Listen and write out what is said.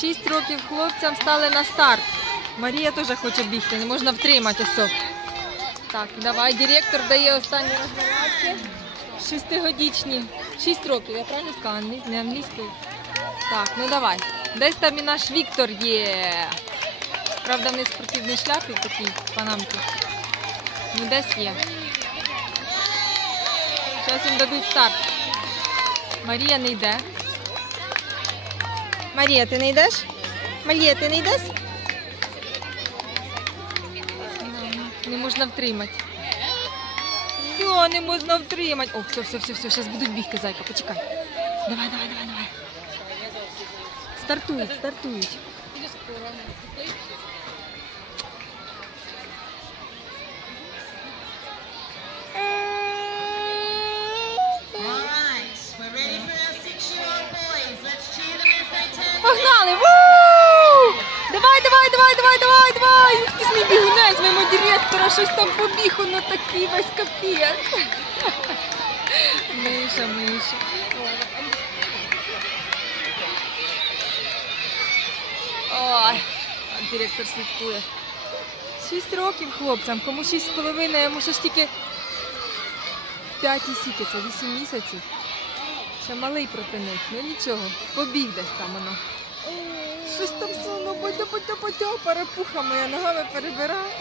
Шість років хлопцям стали на старт. Марія теж хоче бігти, не можна втримати особ. Так, давай, директор дає останні розрядки. Шестигодічні. Шість років, я правильно сказала, не англійською. Так, ну давай. Десь там і наш Віктор є. Правда, в них спортивні шляпи такі, панамки. Ну десь є. Зараз їм дадуть старт. Марія не йде. Марія, ти не йдеш? Марія, ти не йдеш? Не можна втримати. Що не можна втримати? О, все, все, все, все, зараз будуть бігти, зайка, почекай. Давай, давай, давай, давай. Стартують, стартують. Щось там побіг, ну такий весь капець. Миша, Миша. Ой, директор слідкує. Шість років хлопцям, кому шість з половиною, йому ще ж тільки п'ять і сіки, це вісім місяців. Ще малий проти них, ну нічого, побіг десь там воно. Щось там все одно бодя бодя бодя перепуха моя ногами перебирає.